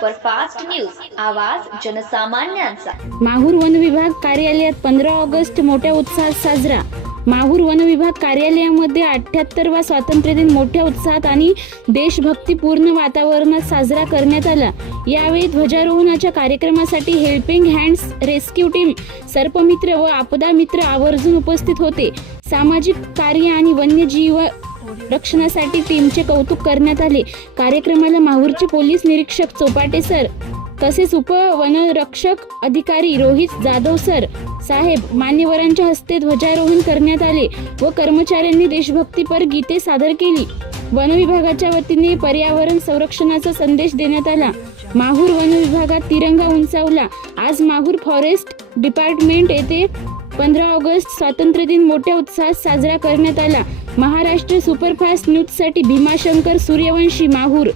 Superfast news, आवाज जनसामान्यांचा। Mahur one विभाग कार्यालयात 15 ऑगस्ट मोठ्या उत्साहात साजरा। माहूर वन विभाग कार्यालयामध्ये 78वा स्वातंत्र्य दिन मोठ्या उत्साहात आणि देशभक्तीपूर्ण वातावरणात साजरा करण्यात आला। यावेळी ध्वजारोहणाच्या कार्यक्रमासाठी हेल्पिंग हँड्स रेस्क्यू टीम, सर्पमित्र व आपदा मित्र आवर्जून उपस्थित होते। सामाजिक कार्य आणि वन्यजीव रक्षणासाठी टीमचे कौतुक करण्यात आले। कार्यक्रमाला माहूरचे पोलीस निरीक्षक चोपाटे सर तसेच उपवनरक्षक अधिकारी रोहित जाधव सर साहेब मान्यवरांच्या हस्ते ध्वजारोहण करण्यात आले व कर्मचाऱ्यांनी देशभक्तीपर गीते सादर केली। वन विभागाच्या वतीने पर्यावरण संरक्षणाचा संदेश देण्यात आला। माहूर वन विभागात तिरंगा उंचावला। आज माहूर फॉरेस्ट डिपार्टमेंट येथे 15 ऑगस्ट स्वातंत्र्य दिन मोठ्या उत्साहात साजरा करण्यात आला। महाराष्ट्र सुपरफास्ट न्यूजसाठी भीमाशंकर सूर्यवंशी, माहूर।